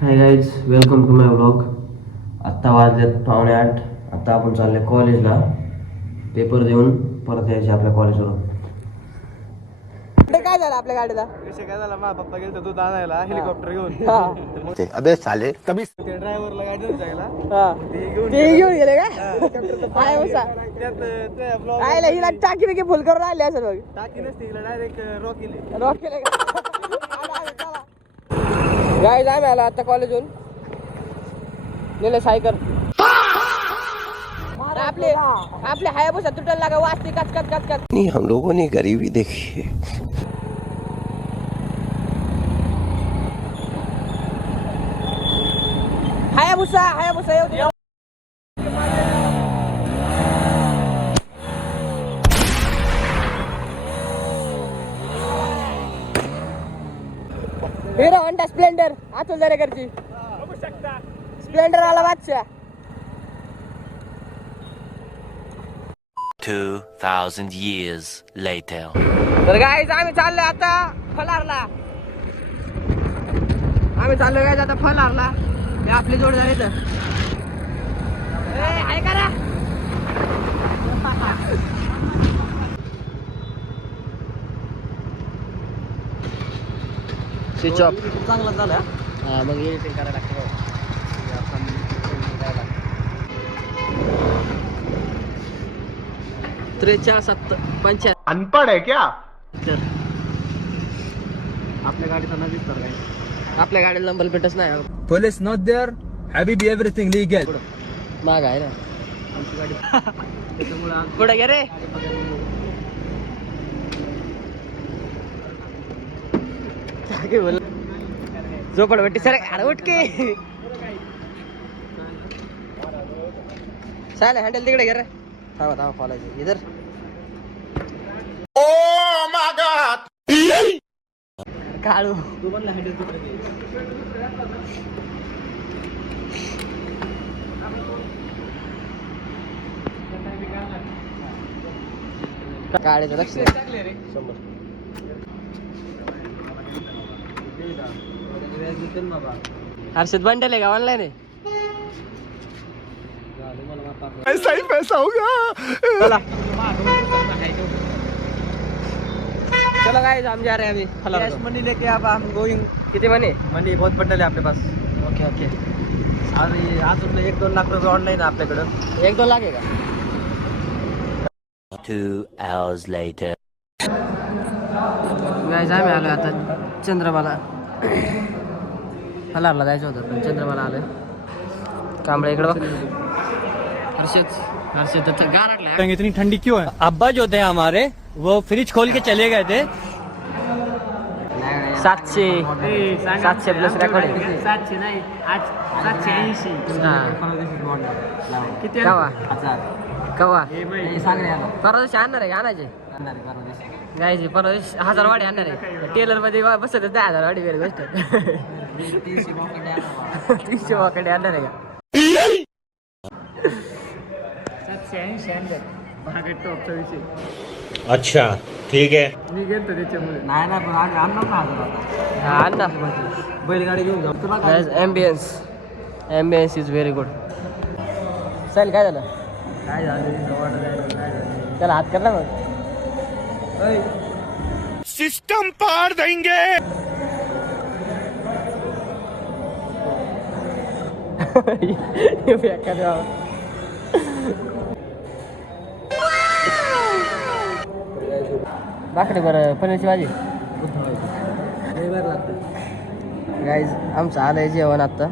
High guys, welcome to my vlog. आत्ता वाजलेत 7:45. आत्ता आपण चालले कॉलेजला. पेपर देऊन परत यायचे आपल्या कॉलेजवरून. काय झालं आपल्या गाडीला? विषय काय झाला, माझा पप्पा गेलता दूध आणायला हेलिकॉप्टर घेऊन. अबे साले तभी ते ड्रायव्हरला गाडी देऊन जायला ते घेऊन गेले का? काय बसा त्यात ते ब्लॉग आयला हिला टाकी बिकी फुल करून आले असं बघ. टाकी नसते हिला डायरेक्ट रॉक केले. रॉक केले का? गाईज आम्ही आला आता कॉलेजहून. नेले सायकल. आपले आपले हायाबुसा तुटायला लागा वाजते कच कच कच कच. नहीं, हम लोगों ने गरीबी देखी है. हायाबुसा हायाबुसा येऊ दे. हिरो होंडा स्प्लेंडर अतुल दरेकरची स्प्लेंडर आला बादशाह. 2,000 years later. तर गाईज आम्ही चाललोय आता फलारला. आम्ही चाललोय गाईज आता फलारला. हे आपले जोडदार येत आहे करा. स्विच ऑफ चांगला झाला. हा मग एडिटिंग करायला लागतं. अनपढ़ है क्या? आपल्या गाडीचा न दिसणार काय. आपल्या गाडीला नंबर प्लेटच नाही. पोलीस नॉट देअर, हॅबीबी एव्हरीथिंग लीगल. माग आहे ना आमची गाडी त्याच्यामुळे कुठे गे रे? झोपडपट्टी सर अरे उठके चालेल. हँडल तिकडे घे रे. थांबा थांबा फॉलायचं इधर. काळू तू म्हणला हँडल तिकडे घे. काळेचं लक्ष टाकले रे समोर. बाबा हर्षद बंडल आहे का ऑनलाईन आहे? ऐसा ही पैसा होगा. चला चलो गाइस हम जा रहे हैं अभी फलार कैश मनी लेके अब हम गोइंग. किती म्हणे? मनी बहुत बंडल है आपके पास. Okay okay. आणि अजून 1-2 लाख रुपये ऑनलाईन आहे आपल्याकडं. 1-2 लाख आहे का? 2 hours later. गाइस आम्ही आलो आता चंद्रमाला. फलारला जायचं होतं पण चंद्रमाला आलोय. कांबळे इकडे बघ. हर्षद तर गारटला. इतनी ठंडी क्यों है? अब्बा जो थे हमारे वो फ्रिज खोल के चले गए थे. 700 प्लस रेकॉर्ड आहे. 700 नाही, आज 780. किती कवा कवा सांगा परवा दिवशी आणणार आहे का? आणायचे गायचे परवा दिवशी 1000 वाडी आणणार आहे. टेलर मध्ये बसत 10,000 वाडी वेळ गोष्ट. 300 वाकडे आणणार आहे का? 780 आणले. महागड टॉपचा विषय. अच्छा ठीक है. मी गेलतो त्याच्यामुळे. नाही ना पण आम्ही आणणार ना हजार. हा आण ना. बैलगाडी घेऊन जाऊ तुला. Guys ambience is very good. चल काय झालं? काय झालं? त्याला हात कर ना मग. सिस्टम पार देंगे. बाकडे बरं पनीरची भाजी. गाईज आमचं आलंय जेवण आत्ता.